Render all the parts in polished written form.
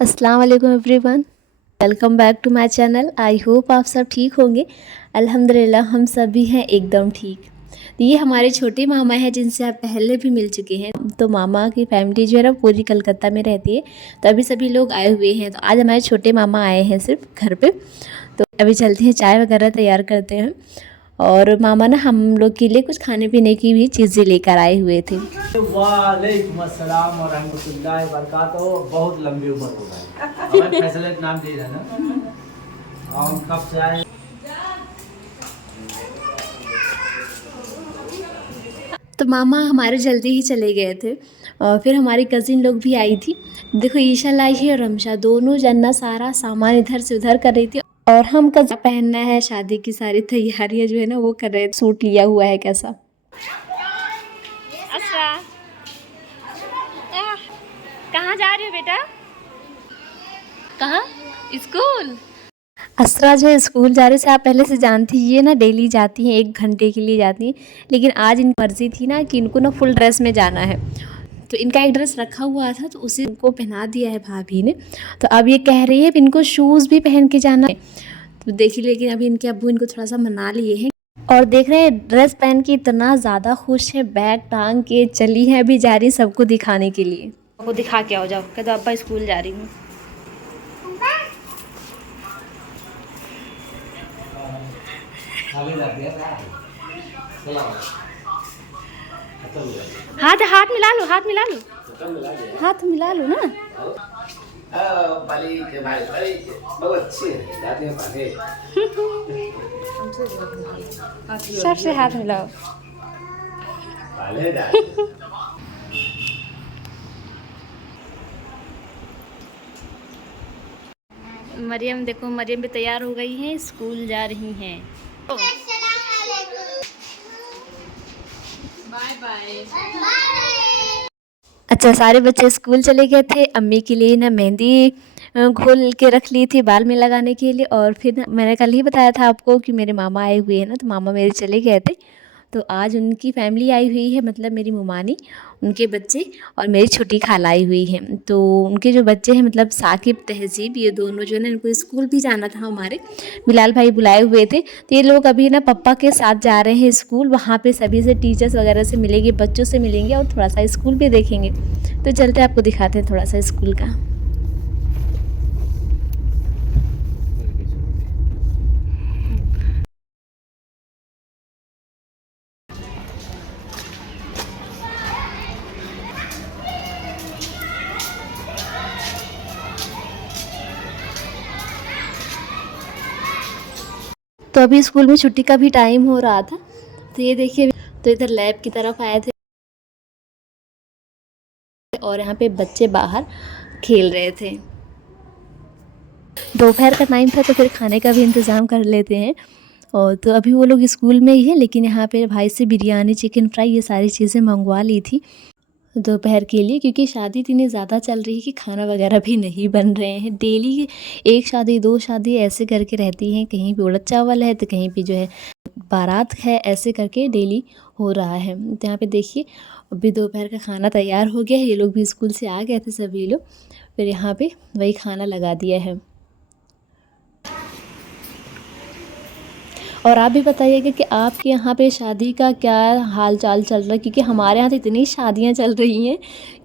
अस्सलाम वालेकुम everyone, welcome back to my channel. I hope आप सब ठीक होंगे। अल्हम्दुलिल्लाह हम सब भी हैं एकदम ठीक। ये हमारे छोटे मामा हैं जिनसे आप पहले भी मिल चुके हैं। तो मामा की फैमिली जो है ना पूरी कलकत्ता में रहती है, तो अभी सभी लोग आए हुए हैं। तो आज हमारे छोटे मामा आए हैं सिर्फ घर पे। तो अभी चलते हैं, चाय वगैरह तैयार करते हैं। और मामा ना हम लोग के लिए कुछ खाने पीने की भी चीज़ें लेकर आए हुए थे। वालेकुम अस्सलाम व रहमतुल्लाहि व बरकातहू। बहुत लंबी उम्र हो गई। हमारे फैसले का नाम दे रहा ना। हम कब से आए। तो मामा हमारे जल्दी ही चले गए थे। और फिर हमारी कज़िन लोग भी आई थी। देखो ईशा लाई है और रमशा, दोनों जन्ना सारा सामान इधर से उधर कर रही थी। और हम कज़िन पहनना है, शादी की सारी तैयारियां जो है ना वो कर रहे थे। सूट लिया हुआ है कैसा। असरा, कहाँ जा रही हो बेटा? कहाँ? स्कूल। असरा जो है स्कूल जा रहे से आप पहले से जानती, ये ना डेली जाती हैं, 1 घंटे के लिए जाती हैं। लेकिन आज इनकी मर्ज़ी थी ना कि इनको ना फुल ड्रेस में जाना है। तो इनका एक ड्रेस रखा हुआ था तो उसे इनको पहना दिया है भाभी ने। तो अब ये कह रही है इनको शूज़ भी पहन के जाना है। तो देखिए, लेकिन अभी इनके अब्बू इनको थोड़ा सा मना लिए हैं। और देख रहे हैं ड्रेस पहन के इतना ज़्यादा खुश है, बैग टांग के चली है, अभी जा रही सबको दिखाने के लिए। वो दिखा के आओ, जाओ कह दो अब्बा स्कूल जा रही हूँ। हाथ हाथ मिला लो, हाथ मिला लो, हाथ मिला लो ना। सबसे हाथ मिलाओ। मरियम देखो, मरियम भी तैयार हो गई है, स्कूल जा रही हैं। Bye bye. अच्छा, सारे बच्चे स्कूल चले गए थे। अम्मी के लिए ना मेहंदी घोल के रख ली थी बाल में लगाने के लिए। और फिर मैंने कल ही बताया था आपको कि मेरे मामा आए हुए हैं ना, तो मामा मेरे चले गए थे। तो आज उनकी फैमिली आई हुई है, मतलब मेरी मुमानी, उनके बच्चे और मेरी छोटी खाला आई हुई है। तो उनके जो बच्चे हैं मतलब साकिब, तहज़ीब, ये दोनों जो है ना इनको स्कूल भी जाना था। हमारे बिलाल भाई बुलाए हुए थे। तो ये लोग अभी ना पप्पा के साथ जा रहे हैं स्कूल। वहाँ पे सभी से टीचर्स वगैरह से मिलेंगे, बच्चों से मिलेंगे और थोड़ा सा स्कूल भी देखेंगे। तो चलते आपको दिखाते हैं थोड़ा सा स्कूल का। तो अभी स्कूल में छुट्टी का भी टाइम हो रहा था। तो ये देखिए, तो इधर लैब की तरफ आए थे और यहाँ पे बच्चे बाहर खेल रहे थे। दोपहर का टाइम था तो फिर खाने का भी इंतज़ाम कर लेते हैं। और तो अभी वो लोग स्कूल में ही हैं, लेकिन यहाँ पे भाई से बिरयानी, चिकन फ्राई, ये सारी चीज़ें मंगवा ली थी दोपहर के लिए। क्योंकि शादी इतनी ज़्यादा चल रही है कि खाना वगैरह भी नहीं बन रहे हैं। डेली 1 शादी 2 शादी ऐसे करके रहती हैं। कहीं पे उड़द चावल है तो कहीं पे जो है बारात है, ऐसे करके डेली हो रहा है। तो यहाँ पे देखिए अभी दोपहर का खाना तैयार हो गया है। ये लोग भी स्कूल से आ गए थे सभी लोग, फिर यहाँ पे वही खाना लगा दिया है। और आप भी बताइएगा कि आपके यहाँ पे शादी का क्या हाल चाल चल रहा है। क्योंकि हमारे यहाँ तो इतनी शादियाँ चल रही हैं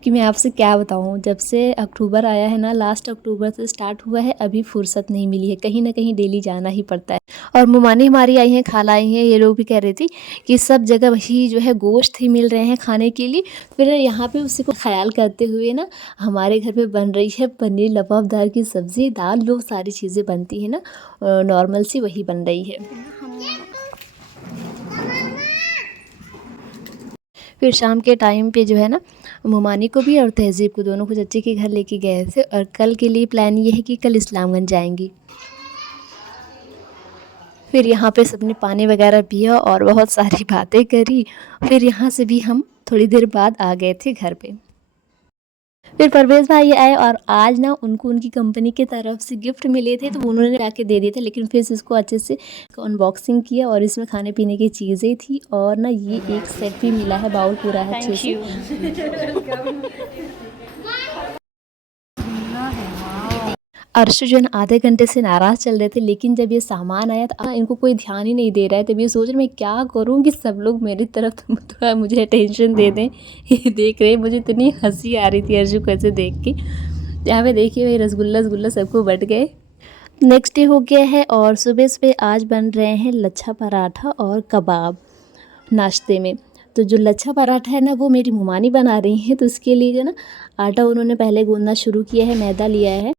कि मैं आपसे क्या बताऊँ। जब से अक्टूबर आया है ना, लास्ट अक्टूबर से स्टार्ट हुआ है, अभी फुर्सत नहीं मिली है। कहीं ना कहीं डेली जाना ही पड़ता है। और मुमानी हमारी आई हैं, खाला आई हैं, ये लोग भी कह रही थी कि सब जगह वही जो है गोश्त ही मिल रहे हैं खाने के लिए। फिर यहाँ पे उसी को ख्याल करते हुए ना हमारे घर पे बन रही है पनीर लबाबदार की सब्ज़ी, दाल, जो सारी चीज़ें बनती है ना नॉर्मल सी, वही बन रही है। फिर शाम के टाइम पे जो है ना मुमानी को भी और तहज़ीब को, दोनों को चच्चे के घर लेके गए थे। और कल के लिए प्लान ये है कि कल इस्लामगंज जाएंगी। फिर यहाँ पे सबने पानी वगैरह पिया और बहुत सारी बातें करी। फिर यहाँ से भी हम थोड़ी देर बाद आ गए थे घर पे। फिर परवेज़ भाई आए और आज ना उनको उनकी कंपनी की तरफ से गिफ्ट मिले थे, तो उन्होंने जाके दे दिए थे। लेकिन फिर इसको अच्छे से अनबॉक्सिंग किया और इसमें खाने पीने की चीज़ें थी। और ना ये एक सेट भी मिला है, बाउल पूरा है अच्छे से। अर्शु जो है ना आधे घंटे से नाराज़ चल रहे थे, लेकिन जब ये सामान आया तो इनको कोई ध्यान ही नहीं दे रहा है। तब ये सोच रहे मैं क्या करूँ कि सब लोग मेरी तरफ थोड़ा मुझे अटेंशन दे दें। ये देख रहे मुझे इतनी हंसी आ रही थी अर्शु को ऐसे देख के। यहाँ पे देखिए भाई रसगुल्ला सबको बट गए। नेक्स्ट डे हो गया है और सुबह आज बन रहे हैं लच्छा पराठा और कबाब नाश्ते में। तो जो लच्छा पराठा है ना वो मेरी मुमानी बना रही हैं, तो उसके लिए जो ना आटा उन्होंने पहले गूंदना शुरू किया है, मैदा लिया है,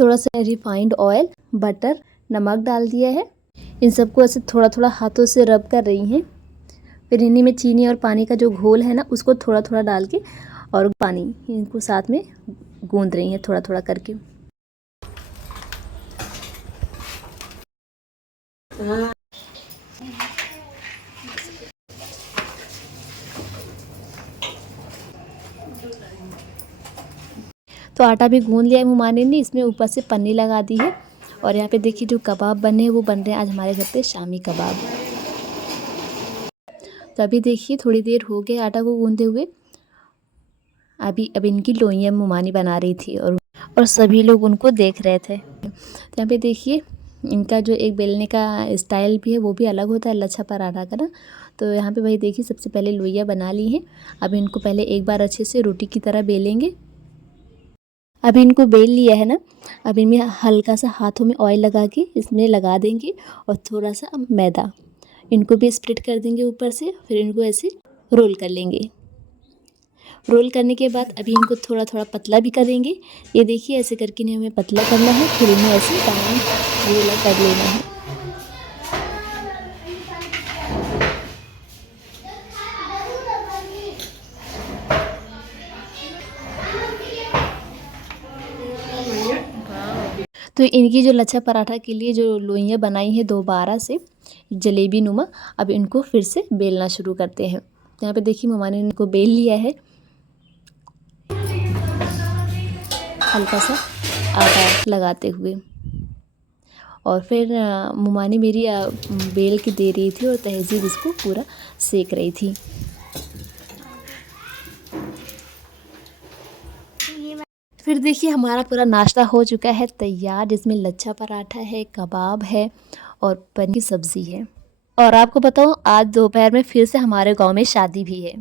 थोड़ा सा रिफाइंड ऑयल, बटर, नमक डाल दिया है। इन सबको ऐसे थोड़ा थोड़ा हाथों से रब कर रही हैं। फिर इन्हीं में चीनी और पानी का जो घोल है ना उसको थोड़ा थोड़ा डाल के और पानी इनको साथ में गूंद रही हैं थोड़ा थोड़ा करके। तो आटा भी गूंद लिया है मुमानी ने, इसमें ऊपर से पन्नी लगा दी है। और यहाँ पे देखिए जो कबाब बने हैं वो बन रहे हैं आज हमारे घर पे शामी कबाब। तो अभी देखिए थोड़ी देर हो गई आटा को गूंदे हुए। अभी इनकी लोइयाँ मुमानी बना रही थी और सभी लोग उनको देख रहे थे। तो यहाँ पे देखिए इनका जो एक बेलने का स्टाइल भी है वो भी अलग होता है लच्छा पराठा का ना। तो यहाँ पे भाई देखिए सबसे पहले लोइयाँ बना ली हैं। अब इनको पहले एक बार अच्छे से रोटी की तरह बेलेंगे। अभी इनको बेल लिया है ना, अब इनमें हल्का सा हाथों में ऑयल लगा के इसमें लगा देंगे और थोड़ा सा मैदा इनको भी स्प्रेड कर देंगे ऊपर से। फिर इनको ऐसे रोल कर लेंगे। रोल करने के बाद अभी इनको थोड़ा थोड़ा पतला भी करेंगे। ये देखिए ऐसे करके इन्हें हमें पतला करना है, फिर इन्हें ऐसे गोला कर लेना है। तो इनकी जो लच्छा पराठा के लिए जो लोइयाँ बनाई हैं दोबारा से जलेबी नुमा, अब इनको फिर से बेलना शुरू करते हैं। तो यहाँ पे देखिए मम्मा ने इनको बेल लिया है हल्का सा आटा लगाते हुए। और फिर मुमानी मेरी बेल के दे रही थी और तहज़ीब इसको पूरा सेक रही थी। फिर देखिए हमारा पूरा नाश्ता हो चुका है तैयार, जिसमें लच्छा पराठा है, कबाब है और पनीर की सब्ज़ी है। और आपको बताऊँ आज दोपहर में फिर से हमारे गांव में शादी भी है।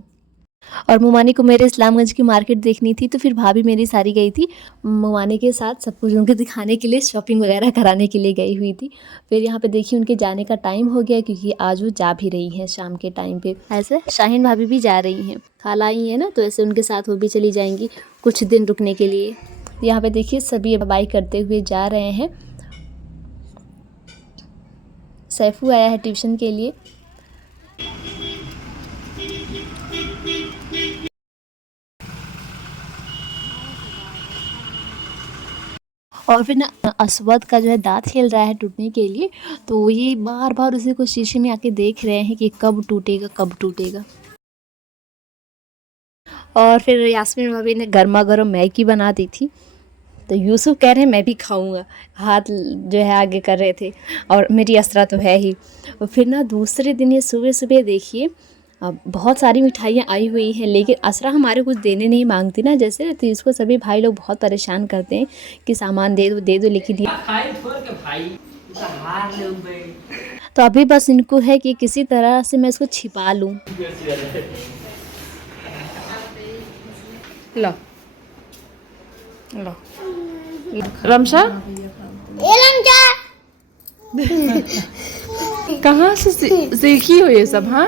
और मुमानी को मेरे इस्लामगंज की मार्केट देखनी थी, तो फिर भाभी मेरी सारी गई थी मुमानी के साथ सब कुछ उनके दिखाने के लिए, शॉपिंग वगैरह कराने के लिए गई हुई थी। फिर यहाँ पे देखिए उनके जाने का टाइम हो गया क्योंकि आज वो जा भी रही हैं शाम के टाइम पे। ऐसे शाहीन भाभी भी जा रही हैं, खाला आई हैं ना, तो ऐसे उनके साथ वो भी चली जाएंगी कुछ दिन रुकने के लिए। यहाँ पे देखिए सभी बाई करते हुए जा रहे हैं। सैफू आया है ट्यूशन के लिए। और फिर ना असवद का जो है दांत हिल रहा है टूटने के लिए, तो ये बार बार उसी को शीशे में आके देख रहे हैं कि कब टूटेगा कब टूटेगा। और फिर यास्मीन भाभी ने गर्मा गर्म मैगी बना दी थी, तो यूसुफ कह रहे हैं मैं भी खाऊंगा, हाथ जो है आगे कर रहे थे, और मेरी असरा तो है ही। और फिर ना दूसरे दिन ये सुबह सुबह देखिए बहुत सारी मिठाइयाँ आई हुई हैं, लेकिन असरा हमारे कुछ देने नहीं मांगती ना जैसे, तो इसको सभी भाई लोग बहुत परेशान करते हैं कि सामान दे दो लेकिन तो अभी बस इनको है कि किसी तरह से मैं इसको छिपा लूँ। लो लो रमशा कहाँ से सीखी हो ये सब? हाँ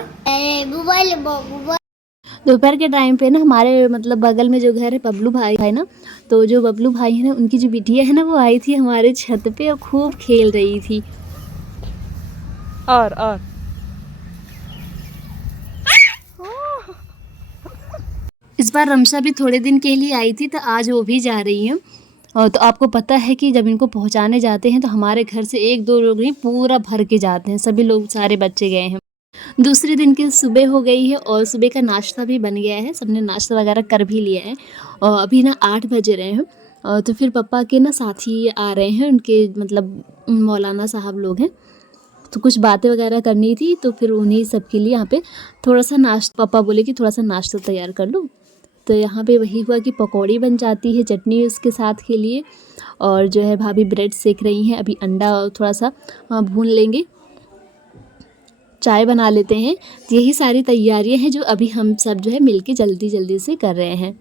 दोपहर के टाइम पे ना हमारे मतलब बगल में जो घर है बबलू भाई है ना, तो जो बबलू भाई है ना उनकी जो बिटिया है ना वो आई थी हमारे छत पे और खूब खेल रही थी। और इस बार रमशा भी थोड़े दिन के लिए आई थी, तो आज वो भी जा रही है। और तो आपको पता है कि जब इनको पहुंचाने जाते हैं तो हमारे घर से एक दो लोग नहीं पूरा भर के जाते हैं, सभी लोग सारे बच्चे गए हैं। दूसरे दिन की सुबह हो गई है और सुबह का नाश्ता भी बन गया है, सबने नाश्ता वगैरह कर भी लिया है। और अभी ना 8 बज रहे हैं, तो फिर पापा के ना साथी आ रहे हैं, उनके मतलब मौलाना साहब लोग हैं, तो कुछ बातें वगैरह करनी थी, तो फिर उन्हीं सब के लिए यहाँ पे थोड़ा सा नाश्ता, पापा बोले कि थोड़ा सा नाश्ता तैयार कर लो, तो यहाँ पे वही हुआ कि पकौड़ी बन जाती है, चटनी उसके साथ के लिए, और जो है भाभी ब्रेड सेक रही हैं। अभी अंडा थोड़ा सा भून लेंगे, चाय बना लेते हैं। तो यही सारी तैयारियां हैं जो अभी हम सब जो है मिलके जल्दी जल्दी से कर रहे हैं।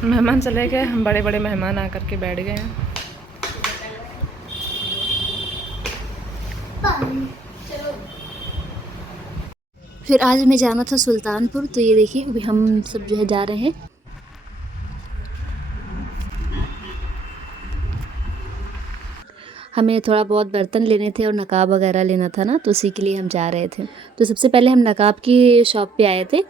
मेहमान चले गए, हम बड़े बड़े मेहमान आकर के बैठ गए हैं। फिर आज हमें जाना था सुल्तानपुर, तो ये देखिए अभी हम सब जो है जा रहे हैं। हमें थोड़ा बहुत बर्तन लेने थे और नकाब वगैरह लेना था ना, तो उसी के लिए हम जा रहे थे। तो सबसे पहले हम नकाब की शॉप पे आए थे।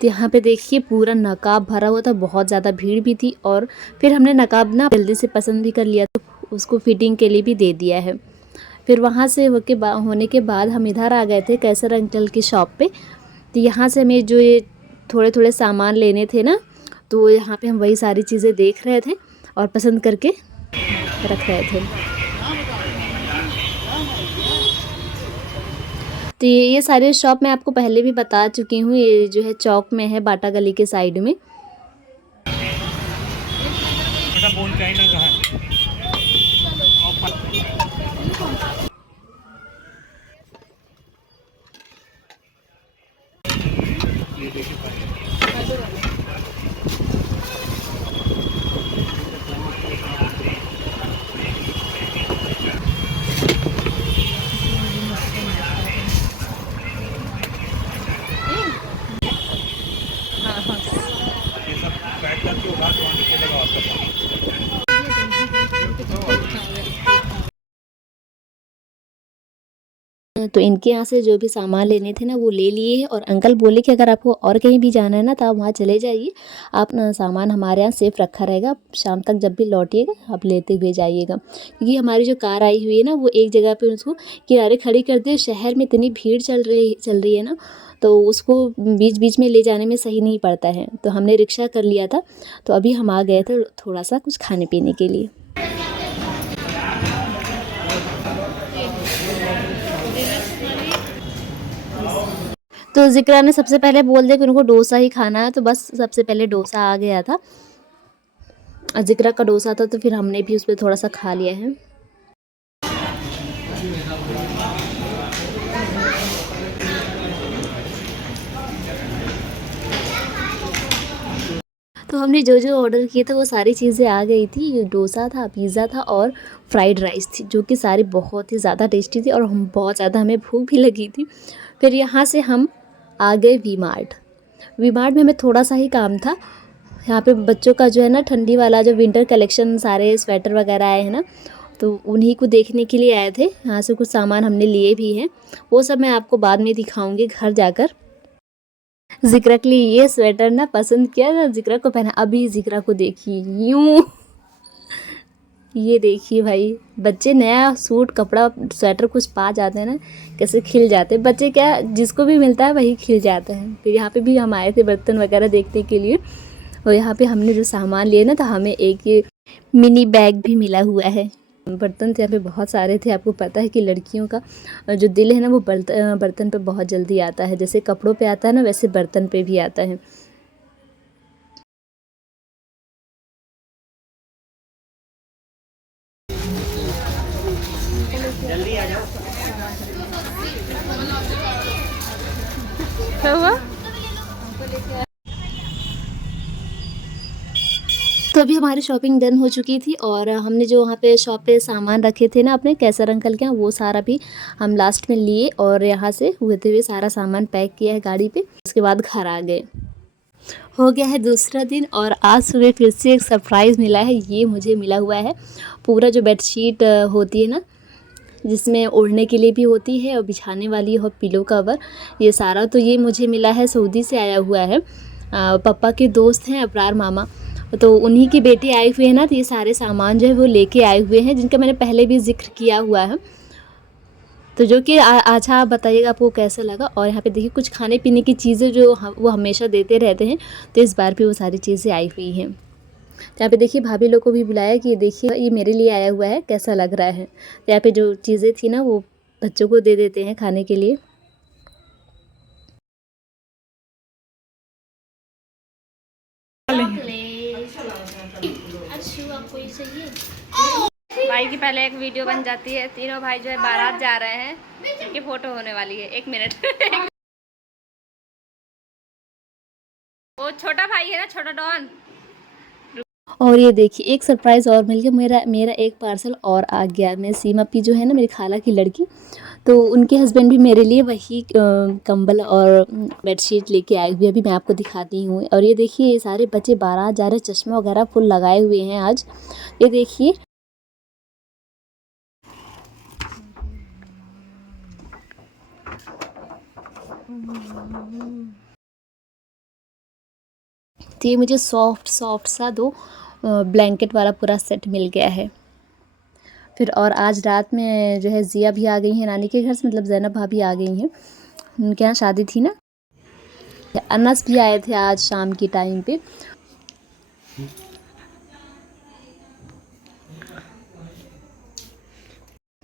तो यहाँ पे देखिए पूरा नकाब भरा हुआ था, बहुत ज़्यादा भीड़ भी थी। और फिर हमने नकाब ना जल्दी से पसंद भी कर लिया, तो उसको फिटिंग के लिए भी दे दिया है। फिर वहाँ से होने के बाद हम इधर आ गए थे कैसर अंकल की शॉप पे। तो यहाँ से हमें जो ये थोड़े थोड़े सामान लेने थे ना, तो यहाँ पे हम वही सारी चीज़ें देख रहे थे और पसंद करके रख रहे थे। तो ये सारे शॉप मैं आपको पहले भी बता चुकी हूँ। ये जो है चौक में है, बाटा गली के साइड में। तो इनके यहाँ से जो भी सामान लेने थे ना वो ले लिए हैं। और अंकल बोले कि अगर आपको और कहीं भी जाना है ना तो आप वहाँ चले जाइए, आप ना सामान हमारे यहाँ सेफ रखा रहेगा, शाम तक जब भी लौटिएगा आप लेते हुए जाइएगा। क्योंकि हमारी जो कार आई हुई है ना वो एक जगह पे उसको किनारे खड़ी कर दी। शहर में इतनी भीड़ चल रही है ना, तो उसको बीच बीच में ले जाने में सही नहीं पड़ता है। तो हमने रिक्शा कर लिया था। तो अभी हम आ गए थे थोड़ा सा कुछ खाने पीने के लिए। तो ज़िक्रा ने सबसे पहले बोल दिया कि उनको डोसा ही खाना है, तो बस सबसे पहले डोसा आ गया था। ज़िक्रा का डोसा था, तो फिर हमने भी उस पर थोड़ा सा खा लिया है। तो हमने जो जो ऑर्डर किए थे वो सारी चीज़ें आ गई थी। डोसा था, पिज़्ज़ा था और फ्राइड राइस थी, जो कि सारी बहुत ही ज़्यादा टेस्टी थी और हम बहुत ज़्यादा हमें भूख भी लगी थी। फिर यहाँ से हम आ गए वी मार्ट में हमें थोड़ा सा ही काम था। यहाँ पे बच्चों का जो है ना ठंडी वाला जो विंटर कलेक्शन सारे स्वेटर वगैरह आए हैं ना, तो उन्हीं को देखने के लिए आए थे। यहाँ से कुछ सामान हमने लिए भी हैं, वो सब मैं आपको बाद में दिखाऊंगी घर जाकर। ज़िक्रा के लिए ये स्वेटर ना पसंद किया ना, ज़िक्रा को पहना। अभी ज़िक्रा को देखिए यूँ, ये देखिए भाई, बच्चे नया सूट कपड़ा स्वेटर कुछ पा जाते हैं ना, कैसे खिल जाते हैं बच्चे। क्या जिसको भी मिलता है वही खिल जाता है। फिर यहाँ पे भी हम आए थे बर्तन वगैरह देखने के लिए, और यहाँ पे हमने जो सामान लिए ना, तो हमें एक ये मिनी बैग भी मिला हुआ है। बर्तन तो यहाँ पे बहुत सारे थे। आपको पता है कि लड़कियों का जो दिल है ना वो बर्तन पे बहुत जल्दी आता है। जैसे कपड़ों पे आता है ना, वैसे बर्तन पे भी आता है। जल्दी आ जाओ। क्या हुआ? तो अभी हमारी शॉपिंग डन हो चुकी थी और हमने जो वहाँ पे शॉप पे सामान रखे थे ना अपने कैसर अंकल के यहाँ, वो सारा भी हम लास्ट में लिए और यहाँ से हुए हुए सारा सामान पैक किया है गाड़ी पे। उसके बाद घर आ गए। हो गया है दूसरा दिन और आज सुबह फिर से एक सरप्राइज़ मिला है। ये मुझे मिला हुआ है पूरा जो बेडशीट होती है ना, जिसमें ओढ़ने के लिए भी होती है और बिछाने वाली हो पिलो कवर, ये सारा तो ये मुझे मिला है, सऊदी से आया हुआ है। पापा के दोस्त हैं अबरार मामा, तो उन्हीं की बेटी आए हुए हैं ना, तो ये सारे सामान जो है वो लेके आए हुए हैं, जिनका मैंने पहले भी जिक्र किया हुआ है। तो जो कि अच्छा आप बताइएगा आपको कैसा लगा। और यहाँ पे देखिए कुछ खाने पीने की चीज़ें जो वो हमेशा देते रहते हैं, तो इस बार भी वो सारी चीज़ें आई हुई हैं। तो यहाँ पे देखिए भाभी लोग को भी बुलाया कि देखिए ये मेरे लिए आया हुआ है, कैसा लग रहा है। तो यहाँ पे जो चीज़ें थी ना वो बच्चों को दे देते हैं खाने के लिए। आपको ये चाहिए? भाई की पहले एक वीडियो बन जाती है। तीनों भाई जो है बारात जा रहे हैं, उनकी फोटो होने वाली है। 1 मिनट। वो छोटा भाई है ना, छोटा डॉन। और ये देखिए एक सरप्राइज़ और मिल गया, मेरा एक पार्सल और आ गया। मैं सीमा पी जो है ना मेरी खाला की लड़की, तो उनके हस्बैंड भी मेरे लिए वही कंबल और बेडशीट लेके आए हुए। अभी मैं आपको दिखाती हूँ। और ये देखिए ये सारे बच्चे बारात जा रहे, चश्मा वगैरह फुल लगाए हुए हैं आज। ये देखिए तो ये मुझे सॉफ्ट सा दो ब्लैंकेट वाला पूरा सेट मिल गया है। फिर और आज रात में जो है ज़िया भी आ गई हैं नानी के घर से, मतलब ज़ैनब भाभी आ गई हैं, उनके यहाँ शादी थी ना। अनस भी आए थे आज शाम की टाइम पे।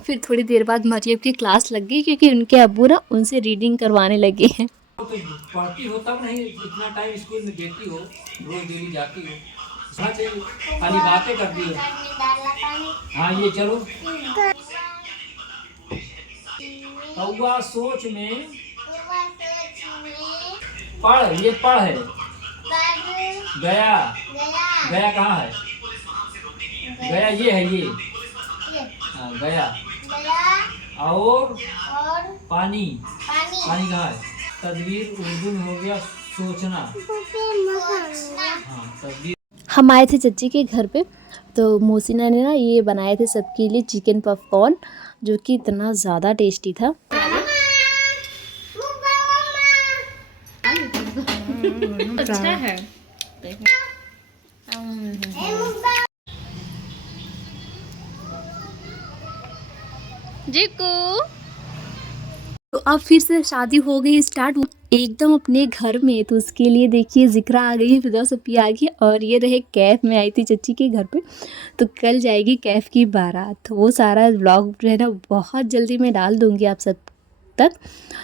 फिर थोड़ी देर बाद मरियम की क्लास लग गई, क्योंकि उनके अब्बू ना उनसे रीडिंग करवाने लगे हैं। तो पढ़ती हो तब नहीं, इतना टाइम स्कूल में देती हो, रोज डेली जाती हो, खाली बातें करती हो। हाँ ये चलो। कौवा सोच में पढ़, ये पढ़ है। गया, गया कहाँ है? गया ये है, ये हाँ गया। और पानी, पानी कहाँ है? तदबीर उर्दू में हो गया सोचना। हाँ तदबीर। हम आए थे चच्ची के घर पे, तो मोसिना ने ना ये बनाए थे सबके लिए चिकन पॉपकॉर्न, जो कि इतना ज़्यादा टेस्टी था। अच्छा है। जीकू तो अब फिर से शादी हो गई स्टार्ट एकदम अपने घर में, तो उसके लिए देखिए जिक्रा आ गई है, फिरदौस अपी आ गई, और ये रहे कैफ में आई थी चच्ची के घर पे। तो कल जाएगी कैफ की बारात, तो वो सारा व्लॉग जो है ना बहुत जल्दी मैं डाल दूँगी आप सब तक।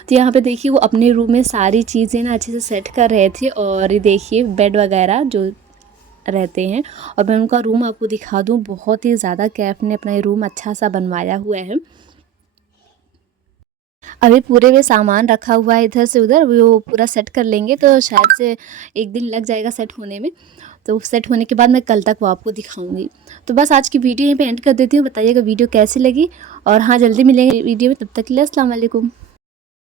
तो यहाँ पे देखिए वो अपने रूम में सारी चीज़ें ना अच्छे से सेट कर रहे थे, और ये देखिए बेड वगैरह जो रहते हैं, और मैं उनका रूम आपको दिखा दूँ। बहुत ही ज़्यादा कैफ ने अपना रूम अच्छा सा बनवाया हुआ है। अभी पूरे में सामान रखा हुआ है इधर से उधर, वो पूरा सेट कर लेंगे तो शायद से 1 दिन लग जाएगा सेट होने में। तो सेट होने के बाद मैं कल तक वो आपको दिखाऊंगी। तो बस आज की वीडियो यहीं पे एंड कर देती हूँ। बताइएगा वीडियो कैसी लगी, और हाँ जल्दी मिलेंगे वीडियो में, तब तक के लिए अस्सलाम वालेकुम।